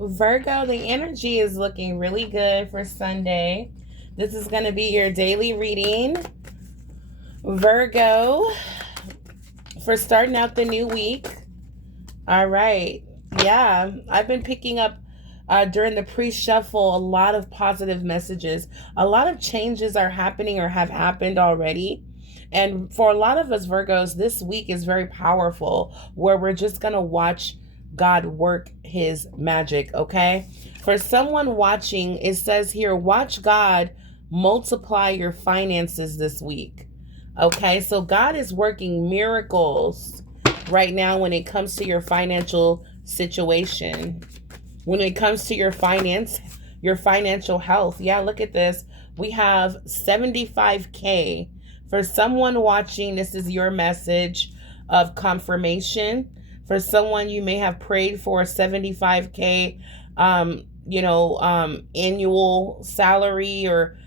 Virgo, the energy is looking really good for Sunday. This is going to be your daily reading. Virgo, for starting out the new week. All right. Yeah, I've been picking up during the pre-shuffle a lot of positive messages. A lot of changes are happening or have happened already. And for a lot of us Virgos, this week is very powerful where we're just going to watch God work his magic, okay? For someone watching, it says here, watch God multiply your finances this week. Okay, so God is working miracles right now when it comes to your financial situation. When it comes to your financial health. Yeah, look at this. We have 75K. For someone watching, this is your message of confirmation. For someone, you may have prayed for 75K, annual salary, or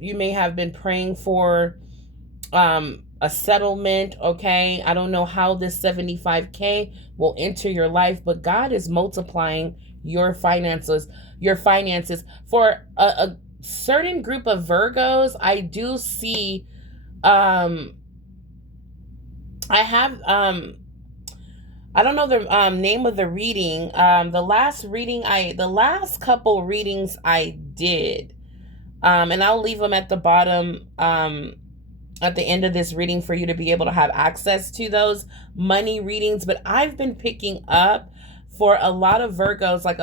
you may have been praying for a settlement. Okay, I don't know how this 75K will enter your life, but God is multiplying your finances. For a certain group of Virgos, I do see I have I don't know the name of the reading. The last couple readings I did, and I'll leave them at the bottom at the end of this reading for you to be able to have access to those money readings. But I've been picking up for a lot of Virgos like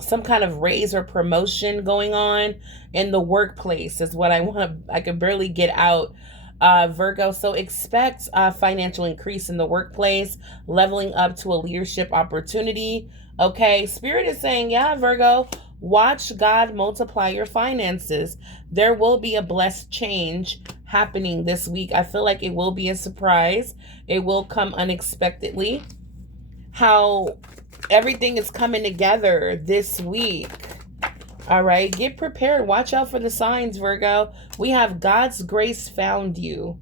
some kind of raise or promotion going on in the workplace is what I could barely get out, Virgo. So expect financial increase in the workplace, leveling up to a leadership opportunity. Okay, Spirit is saying, yeah, Virgo, watch God multiply your finances. There will be a blessed change happening this week. I feel like it will be a surprise. It will come unexpectedly. How everything is coming together this week. All right, get prepared. Watch out for the signs, Virgo. We have God's grace found you.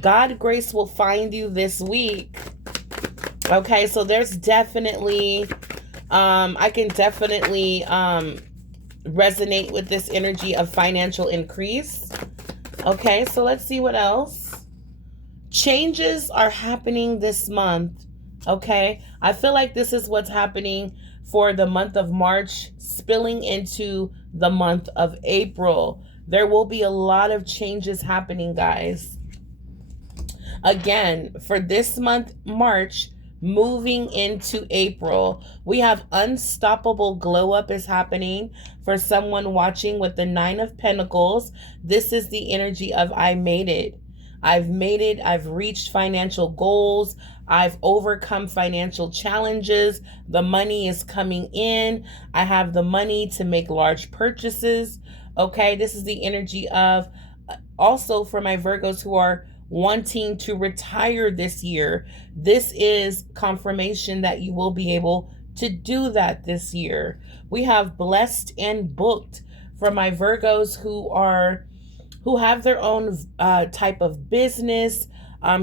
God's grace will find you this week. Okay, so there's definitely, I can definitely resonate with this energy of financial increase. Okay, so let's see what else. Changes are happening this month. Okay, I feel like this is what's happening for the month of March, spilling into the month of April. There will be a lot of changes happening, guys. Again, for this month, March, moving into April, we have unstoppable glow up is happening for someone watching with the 9 of Pentacles. This is the energy of I made it. I've made it. I've reached financial goals. I've overcome financial challenges. The money is coming in. I have the money to make large purchases. Okay, this is the energy of also for my Virgos who are wanting to retire this year. This is confirmation that you will be able to do that this year. We have blessed and booked for my Virgos who have their own type of business,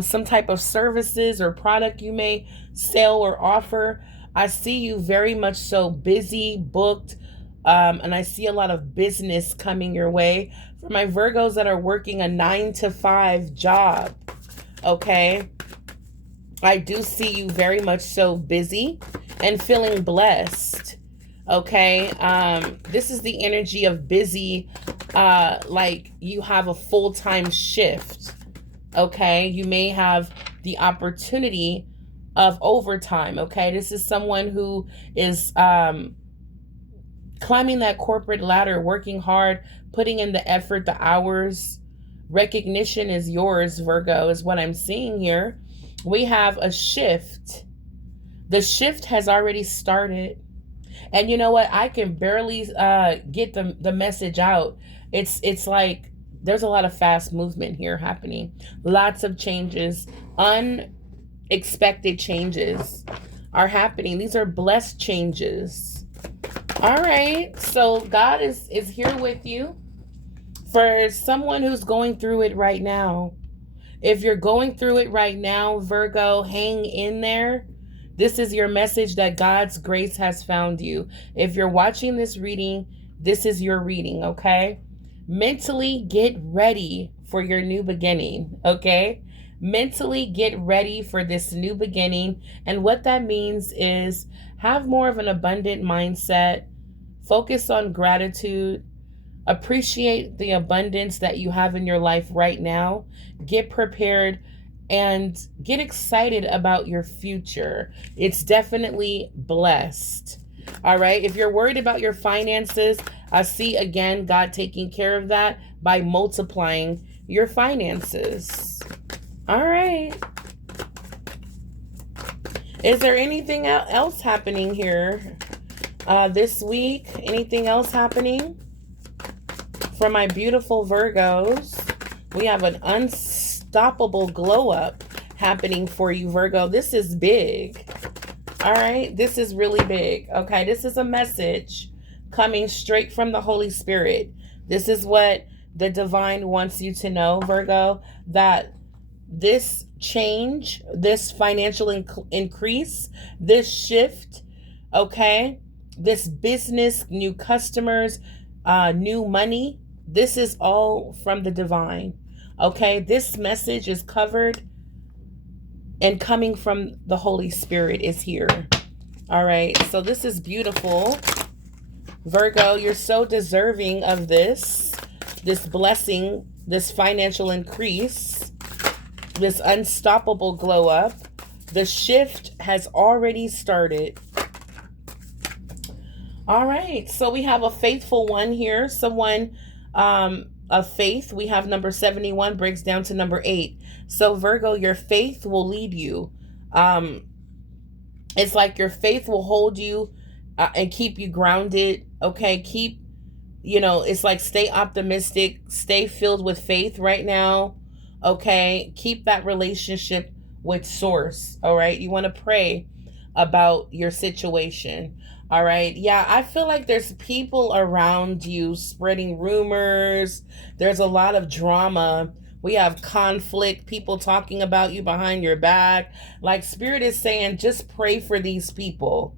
some type of services or product you may sell or offer. I see you very much so busy, booked, and I see a lot of business coming your way. For my Virgos that are working a 9-to-5 job, okay, I do see you very much so busy and feeling blessed. Okay, this is the energy of busy, like you have a full-time shift. Okay, you may have the opportunity of overtime. Okay, this is someone who is climbing that corporate ladder, working hard, putting in the effort, the hours. Recognition is yours, Virgo, is what I'm seeing here. We have a shift. The shift has already started. And you know what? I can barely get the message out. It's like there's a lot of fast movement here happening. Lots of changes. Unexpected changes are happening. These are blessed changes. All right. So God is here with you. For someone who's going through it right now, if you're going through it right now, Virgo, hang in there. This is your message that God's grace has found you. If you're watching this reading, this is your reading, okay? Mentally get ready for your new beginning, okay? Mentally get ready for this new beginning. And what that means is have more of an abundant mindset, focus on gratitude, appreciate the abundance that you have in your life right now, get prepared, and get excited about your future. It's definitely blessed. All right. If you're worried about your finances, I see again God taking care of that by multiplying your finances. All right. Is there anything else happening here this week? Anything else happening? For my beautiful Virgos, we have an unstoppable glow up happening for you, Virgo. This is big. All right. This is really big. Okay. This is a message coming straight from the Holy Spirit. This is what the divine wants you to know, Virgo, that this change, this financial increase, this shift, okay, this business, new customers, new money, this is all from the divine. Okay, this message is covered and coming from the Holy Spirit is here. All right, so this is beautiful. Virgo, you're so deserving of this blessing, this financial increase, this unstoppable glow up. The shift has already started. All right, so we have a faithful one here, someone of faith. We have number 71 breaks down to number 8. So Virgo, your faith will lead you. It's like your faith will hold you and keep you grounded. Okay, it's like stay optimistic, stay filled with faith right now. Okay, keep that relationship with Source. All right, you want to pray about your situation. All right. Yeah, I feel like there's people around you spreading rumors. There's a lot of drama. We have conflict, people talking about you behind your back. Like Spirit is saying, just pray for these people.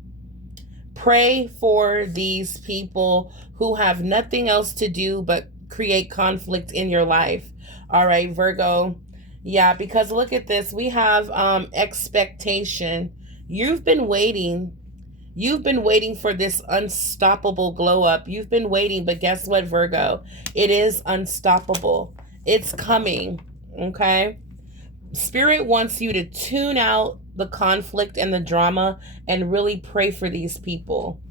Pray for these people who have nothing else to do but create conflict in your life. All right, Virgo. Yeah, because look at this. We have expectation. You've been waiting for this unstoppable glow up. You've been waiting, but guess what, Virgo? It is unstoppable. It's coming, okay? Spirit wants you to tune out the conflict and the drama and really pray for these people,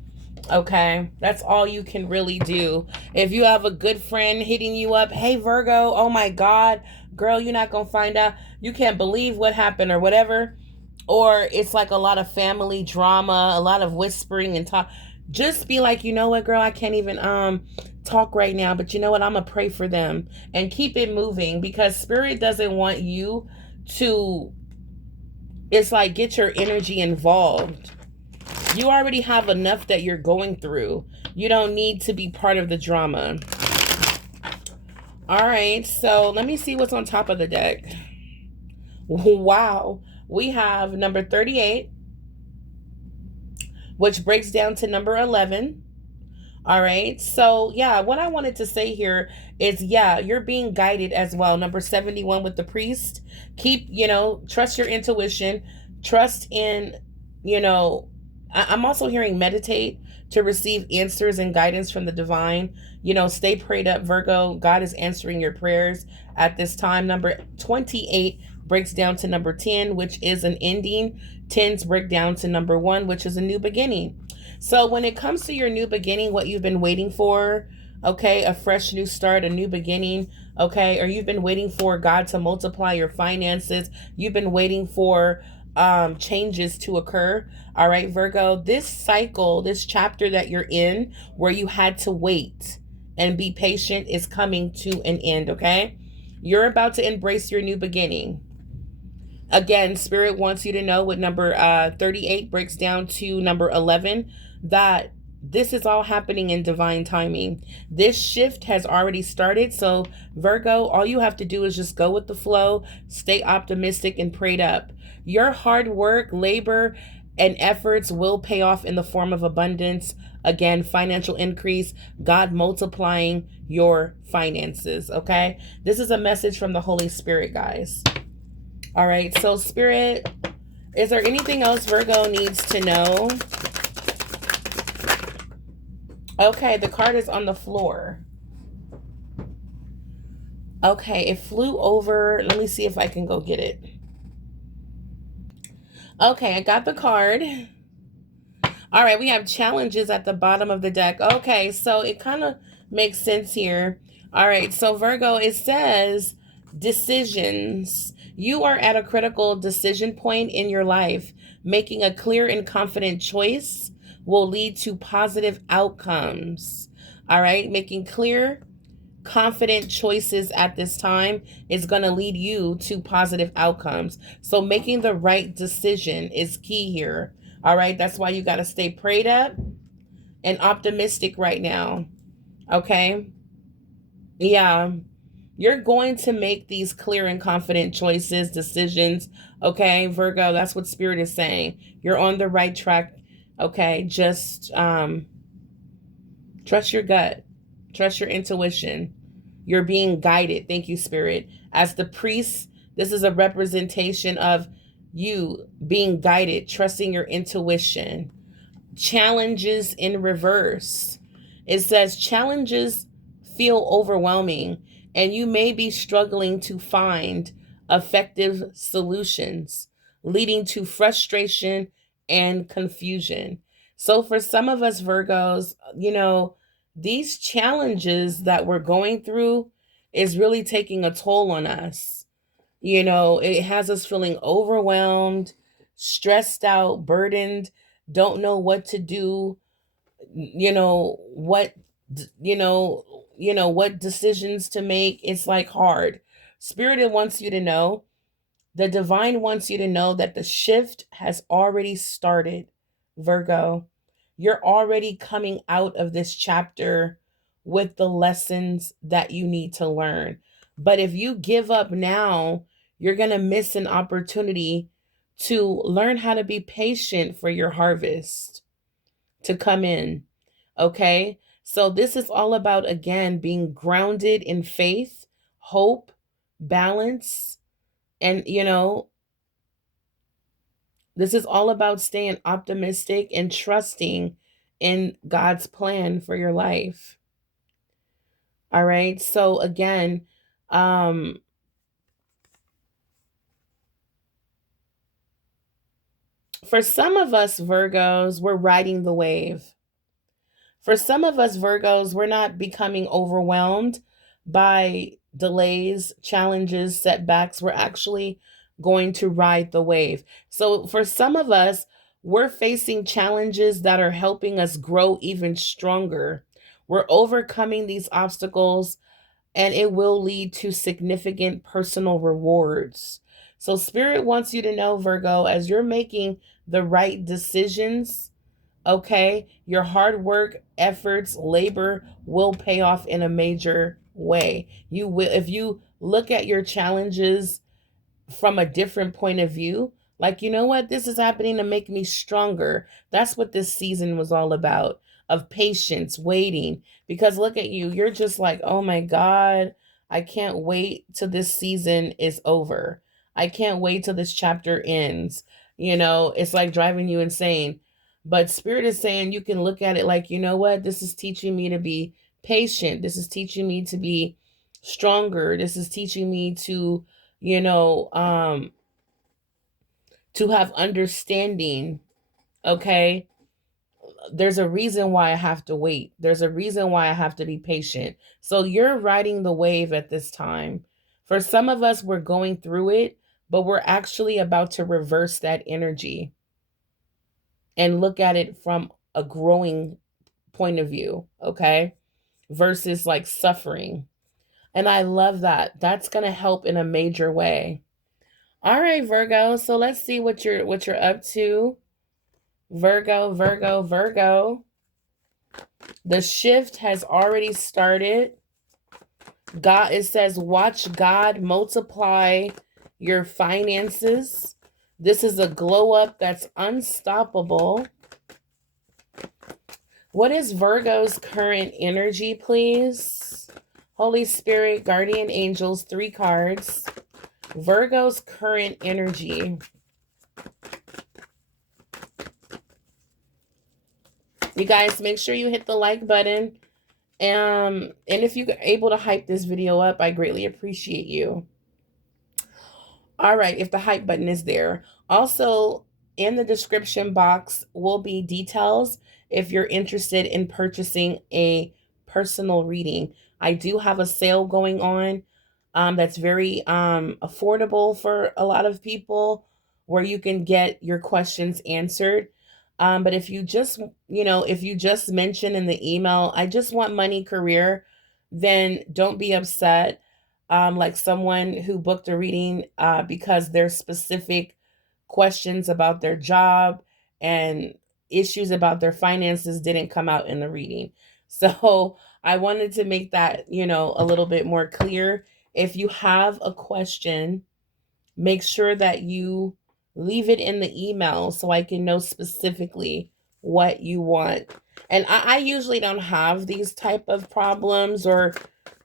okay? That's all you can really do. If you have a good friend hitting you up, hey, Virgo, oh my God, girl, you're not going to find out. You can't believe what happened or whatever. Or it's like a lot of family drama, a lot of whispering and talk. Just be like, you know what, girl, I can't even talk right now, but you know what, I'm going to pray for them and keep it moving, because Spirit doesn't want you to, it's like, get your energy involved. You already have enough that you're going through. You don't need to be part of the drama. All right, so let me see what's on top of the deck. Wow. We have number 38, which breaks down to number 11. All right. So, yeah, what I wanted to say here is, yeah, you're being guided as well. Number 71 with the priest. Keep, trust your intuition. Trust in, I'm also hearing meditate to receive answers and guidance from the divine. Stay prayed up, Virgo. God is answering your prayers at this time. Number 28 breaks down to number 10, which is an ending. 10s break down to number 1, which is a new beginning. So when it comes to your new beginning, what you've been waiting for, okay, a fresh new start, a new beginning, okay, or you've been waiting for God to multiply your finances, you've been waiting for changes to occur. All right, Virgo, this cycle, this chapter that you're in where you had to wait and be patient is coming to an end, okay? You're about to embrace your new beginning. Again, Spirit wants you to know with number 38 breaks down to number 11 that this is all happening in divine timing. This shift has already started. So Virgo, all you have to do is just go with the flow, stay optimistic and prayed up. Your hard work, labor, and efforts will pay off in the form of abundance. Again, financial increase, God multiplying your finances. Okay. This is a message from the Holy Spirit, guys. All right. So Spirit, is there anything else Virgo needs to know? Okay. The card is on the floor. Okay. It flew over. Let me see if I can go get it. Okay. I got the card. All right, we have challenges at the bottom of the deck. Okay, so it kind of makes sense here. All right, so Virgo, it says decisions. You are at a critical decision point in your life. Making a clear and confident choice will lead to positive outcomes. All right, making clear, confident choices at this time is going to lead you to positive outcomes. So making the right decision is key here. All right, that's why you got to stay prayed up and optimistic right now. Okay? Yeah. You're going to make these clear and confident choices, decisions. Okay, Virgo, that's what Spirit is saying. You're on the right track. Okay, just trust your gut. Trust your intuition. You're being guided. Thank you, Spirit. As the priest, this is a representation of you being guided, trusting your intuition. Challenges in reverse. It says challenges feel overwhelming, and you may be struggling to find effective solutions, leading to frustration and confusion. So, for some of us Virgos, these challenges that we're going through is really taking a toll on us. It has us feeling overwhelmed, stressed out, burdened, don't know what to do, what what decisions to make. It's like hard. Spirit wants you to know, the divine wants you to know that the shift has already started, Virgo. You're already coming out of this chapter with the lessons that you need to learn. But if you give up now, you're going to miss an opportunity to learn how to be patient for your harvest to come in. Okay? So this is all about, again, being grounded in faith, hope, balance, and, this is all about staying optimistic and trusting in God's plan for your life. All right. So again, for some of us Virgos, we're riding the wave. For some of us Virgos, we're not becoming overwhelmed by delays, challenges, setbacks. We're actually going to ride the wave. So for some of us, we're facing challenges that are helping us grow even stronger. We're overcoming these obstacles, and it will lead to significant personal rewards. So Spirit wants you to know, Virgo, as you're making the right decisions, okay, your hard work, efforts, labor will pay off in a major way. You will, if you look at your challenges from a different point of view, like, you know what, this is happening to make me stronger. That's what this season was all about, of patience, waiting. Because look at you, you're just like, oh my God, I can't wait till this season is over. I can't wait till this chapter ends. It's like driving you insane. But Spirit is saying you can look at it like, you know what, this is teaching me to be patient. This is teaching me to be stronger. This is teaching me to to have understanding. Okay, there's a reason why I have to wait. There's a reason why I have to be patient. So you're riding the wave at this time. For some of us, we're going through it, but we're actually about to reverse that energy and look at it from a growing point of view, okay, versus like suffering. And I love that. That's going to help in a major way. All right, Virgo. So let's see what you're up to. Virgo, Virgo, Virgo. The shift has already started. God, it says, watch God multiply your finances. This is a glow up that's unstoppable. What is Virgo's current energy, please? Holy Spirit, Guardian Angels, 3 cards. Virgo's current energy. You guys, make sure you hit the like button. And if you're able to hype this video up, I greatly appreciate you. All right, if the hype button is there. Also, in the description box will be details if you're interested in purchasing a personal reading. I do have a sale going on that's very affordable for a lot of people, where you can get your questions answered. But if you just, if you just mention in the email, I just want money, career, then don't be upset. Like someone who booked a reading because there's specific questions about their job and issues about their finances didn't come out in the reading. So I wanted to make that, a little bit more clear. If you have a question, make sure that you leave it in the email so I can know specifically what you want. And I usually don't have these type of problems or,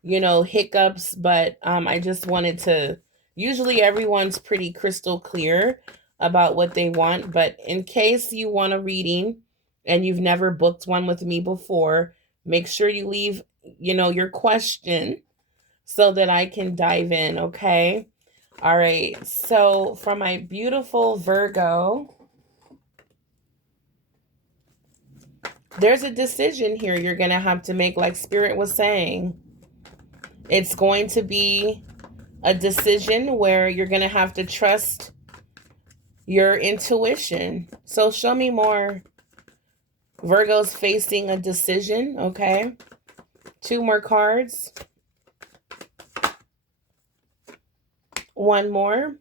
hiccups, but I just wanted to, usually everyone's pretty crystal clear about what they want. But in case you want a reading and you've never booked one with me before, make sure you leave, your question so that I can dive in, okay? All right, so for my beautiful Virgo, there's a decision here you're going to have to make, like Spirit was saying. It's going to be a decision where you're going to have to trust your intuition. So show me more. Virgo's facing a decision, okay? 2 more cards. 1 more.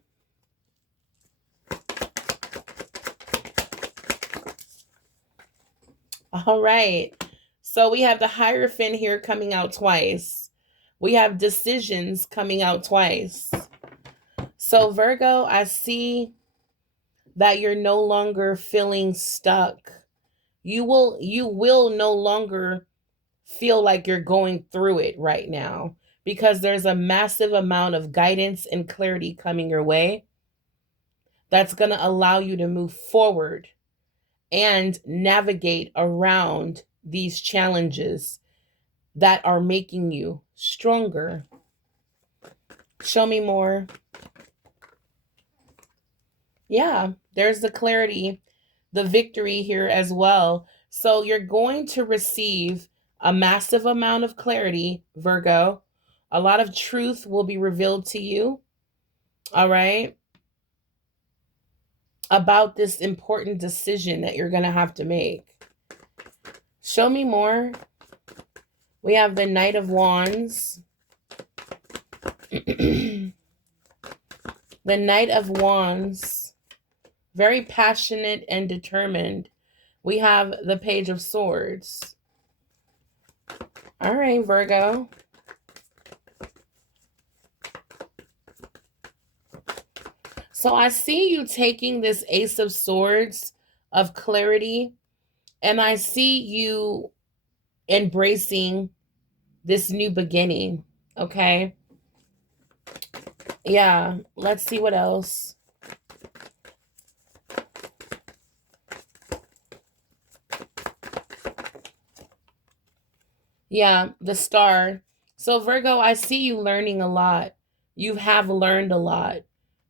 All right. So we have the Hierophant here coming out twice. We have decisions coming out twice. So Virgo, I see that you're no longer feeling stuck. You will no longer feel like you're going through it right now, because there's a massive amount of guidance and clarity coming your way that's going to allow you to move forward and navigate around these challenges that are making you stronger. Show me more. Yeah, there's the clarity, the victory here as well. So you're going to receive a massive amount of clarity, Virgo. A lot of truth will be revealed to you, all right, about this important decision that you're going to have to make. Show me more. We have the Knight of Wands. The Knight of Wands, very passionate and determined. We have the Page of Swords. All right, Virgo. So I see you taking this Ace of Swords of clarity, and I see you embracing this new beginning, okay? Yeah, let's see what else. Yeah, the Star. So Virgo, I see you learning a lot. You have learned a lot,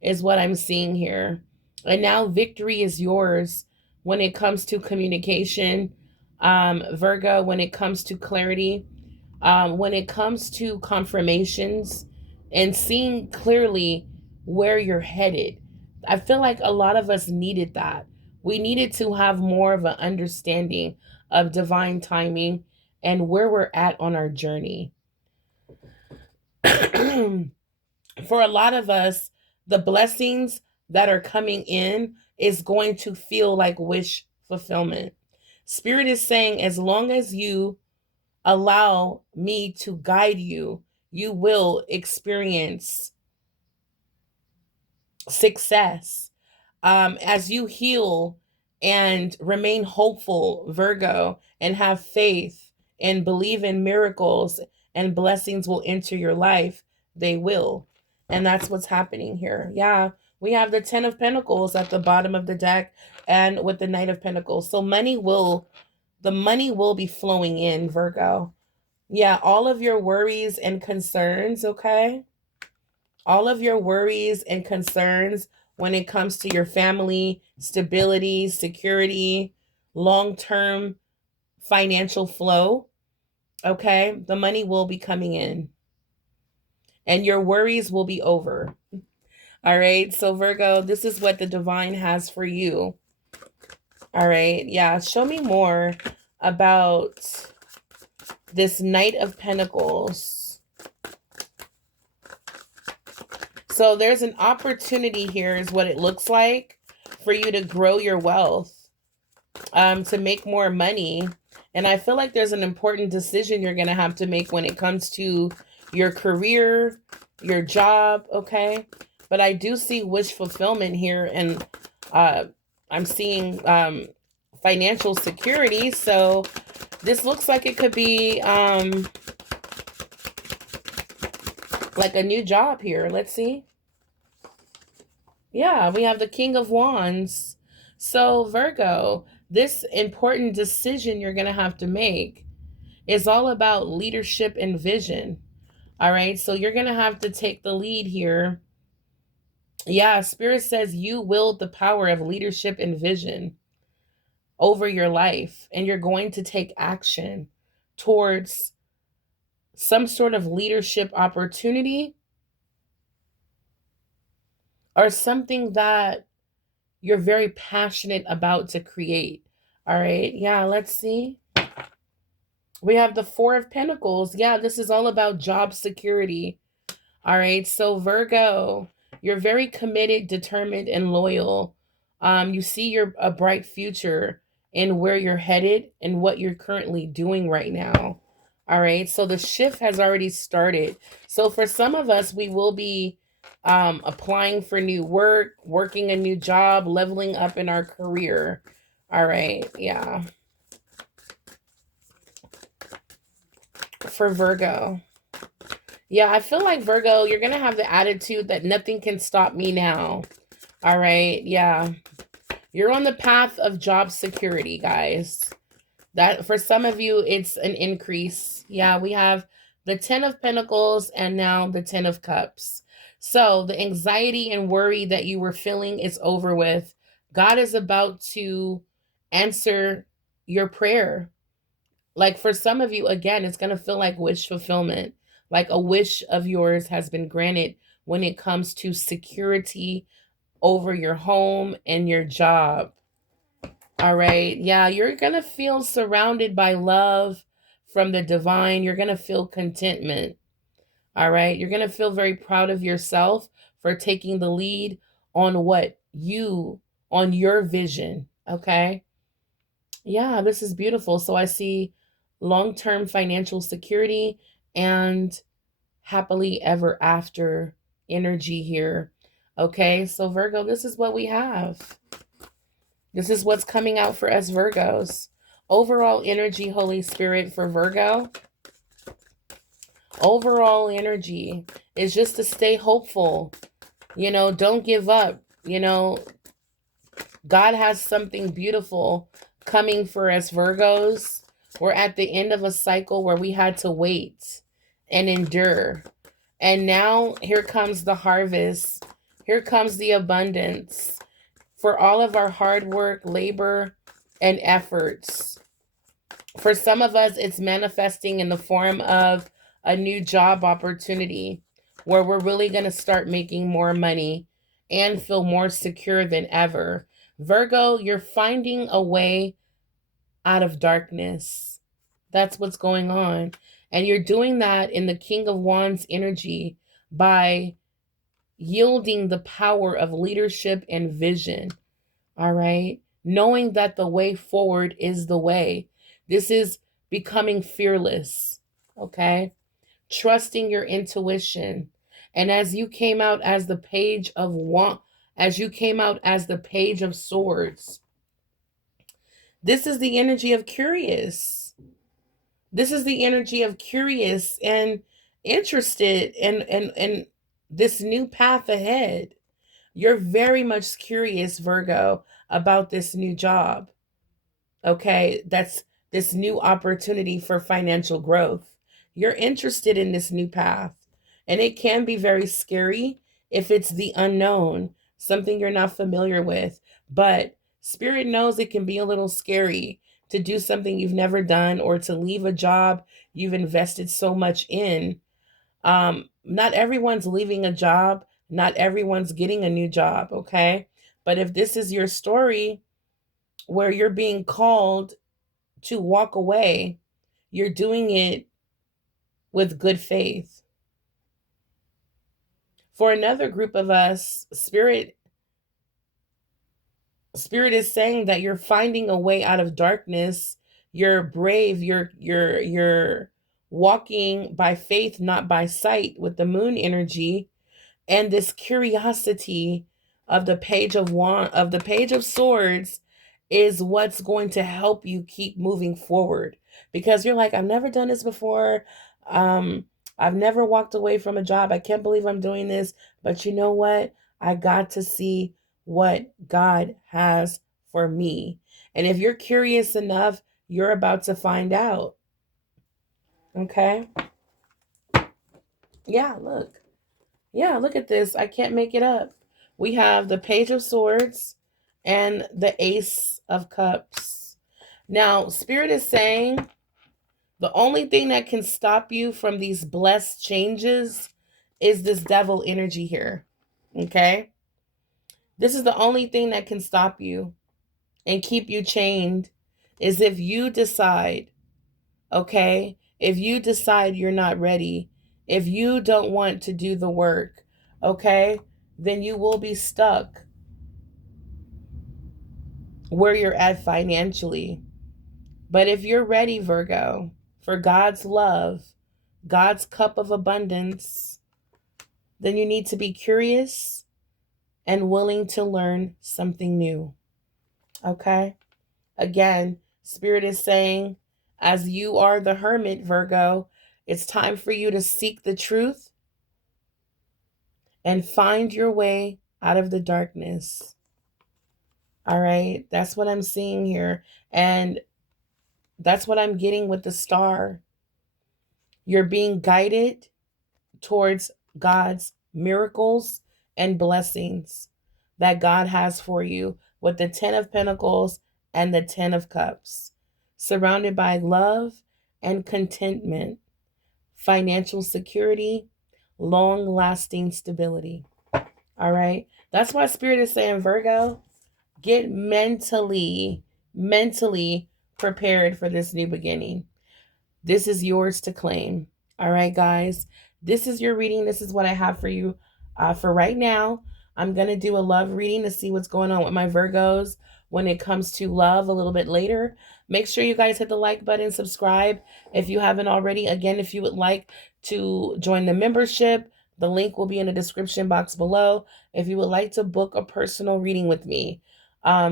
is what I'm seeing here. And now victory is yours when it comes to communication. Virgo, when it comes to clarity, when it comes to confirmations and seeing clearly where you're headed. I feel like a lot of us needed that. We needed to have more of an understanding of divine timing and where we're at on our journey. For a lot of us, the blessings that are coming in is going to feel like wish fulfillment. Spirit is saying, as long as you allow me to guide you, you will experience success. as you heal and remain hopeful, Virgo, and have faith and believe in miracles and blessings will enter your life, they will. And that's what's happening here. Yeah, we have the 10 of Pentacles at the bottom of the deck and with the Knight of Pentacles. So the money will be flowing in, Virgo. Yeah, all of your worries and concerns, okay? All of your worries and concerns when it comes to your family, stability, security, long-term financial flow, okay? The money will be coming in and your worries will be over. All right. So, Virgo, this is what the divine has for you. All right. Yeah. Show me more about this Knight of Pentacles. So there's an opportunity here is what it looks like for you to grow your wealth, to make more money. And I feel like there's an important decision you're going to have to make when it comes to your career, your job, okay? But I do see wish fulfillment here, and I'm seeing financial security. So this looks like it could be like a new job here. Let's see. Yeah, we have the King of Wands. So, Virgo, this important decision you're going to have to make is all about leadership and vision. All right, so you're going to have to take the lead here. Yeah, Spirit says you wield the power of leadership and vision over your life, and you're going to take action towards some sort of leadership opportunity or something that you're very passionate about to create. All right. Yeah, let's see. We have the Four of Pentacles. Yeah, this is all about job security. All right. So, Virgo, you're very committed, determined, and loyal. You see a bright future in where you're headed and what you're currently doing right now. All right. So the shift has already started. So for some of us, we will be applying for new work, working a new job, leveling up in our career. All right. Yeah. For Virgo. Yeah, I feel like Virgo, you're going to have the attitude that nothing can stop me now. All right. Yeah. You're on the path of job security, guys. That for some of you, it's an increase. Yeah, we have the 10 of Pentacles and now the 10 of Cups. So the anxiety and worry that you were feeling is over with. God is about to answer your prayer. Like for some of you, again, it's going to feel like wish fulfillment. Like a wish of yours has been granted when it comes to security over your home and your job. All right. Yeah, you're going to feel surrounded by love from the divine. You're going to feel contentment. All right. You're going to feel very proud of yourself for taking the lead on on your vision. Okay. Yeah, this is beautiful. So I see long-term financial security and happily ever after energy here. Okay. So Virgo, this is what we have. This is what's coming out for us Virgos. Overall energy, Holy Spirit, for Virgo. Overall energy is just to stay hopeful. Don't give up. God has something beautiful coming for us Virgos. We're at the end of a cycle where we had to wait and endure. And now here comes the harvest. Here comes the abundance. For all of our hard work, labor, and efforts. For some of us, it's manifesting in the form of a new job opportunity where we're really going to start making more money and feel more secure than ever. Virgo, you're finding a way out of darkness. That's what's going on. And you're doing that in the King of Wands energy by yielding the power of leadership and vision. All right. Knowing that the way forward is the way. This is becoming fearless. Okay. Trusting your intuition. And as you came out as the page of as you came out as the Page of Swords. This is the energy of curious. This is the energy of curious and interested in this new path ahead. You're very much curious, Virgo, about this new job. Okay, that's this new opportunity for financial growth. You're interested in this new path, and it can be very scary if it's the unknown, something you're not familiar with. But Spirit knows it can be a little scary to do something you've never done or to leave a job you've invested so much in. Not everyone's leaving a job, not everyone's getting a new job, okay? But if this is your story where you're being called to walk away, you're doing it with good faith. For another group of us, spirit is saying that you're finding a way out of darkness. You're brave, you're walking by faith, not by sight, with the moon energy. And this curiosity of the Page of Swords is what's going to help you keep moving forward, because you're like, I've never done this before. um I've never walked away from a job. I can't believe I'm doing this. But you know what? I got to see what God has for me. And if you're curious enough, you're about to find out. Okay? Yeah, look. Yeah, look at this. I can't make it up. We have the Page of Swords and the Ace of Cups. Now, Spirit is saying the only thing that can stop you from these blessed changes is this devil energy here. Okay? This is the only thing that can stop you and keep you chained, is if you decide, okay? If you decide you're not ready, if you don't want to do the work, okay? Then you will be stuck where you're at financially. But if you're ready, Virgo, for God's love, God's cup of abundance, then you need to be curious and willing to learn something new. Okay? Again, Spirit is saying, as you are the Hermit, Virgo, it's time for you to seek the truth and find your way out of the darkness. All right? That's what I'm seeing here. And that's what I'm getting with the star. You're being guided towards God's miracles and blessings that God has for you with the 10 of Pentacles and the 10 of Cups, surrounded by love and contentment, financial security, long-lasting stability. All right? That's why Spirit is saying, Virgo, get mentally prepared for this new beginning. This is yours to claim. All right, guys. This is your reading. This is what I have for you for right now. I'm going to do a love reading to see what's going on with my Virgos when it comes to love a little bit later. Make sure you guys hit the like button, subscribe if you haven't already. Again, if you would like to join the membership, the link will be in the description box below. If you would like to book a personal reading with me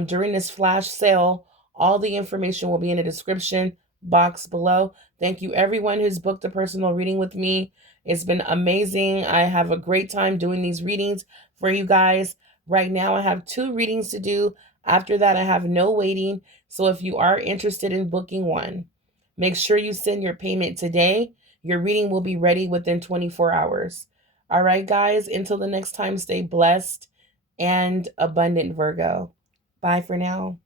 during this flash sale, all the information will be in the description box below. Thank you everyone who's booked a personal reading with me. It's been amazing. I have a great time doing these readings for you guys. Right now I have 2 readings to do. After that I have no waiting. So if you are interested in booking one, make sure you send your payment today. Your reading will be ready within 24 hours. All right, guys, until the next time, stay blessed and abundant, Virgo. Bye for now.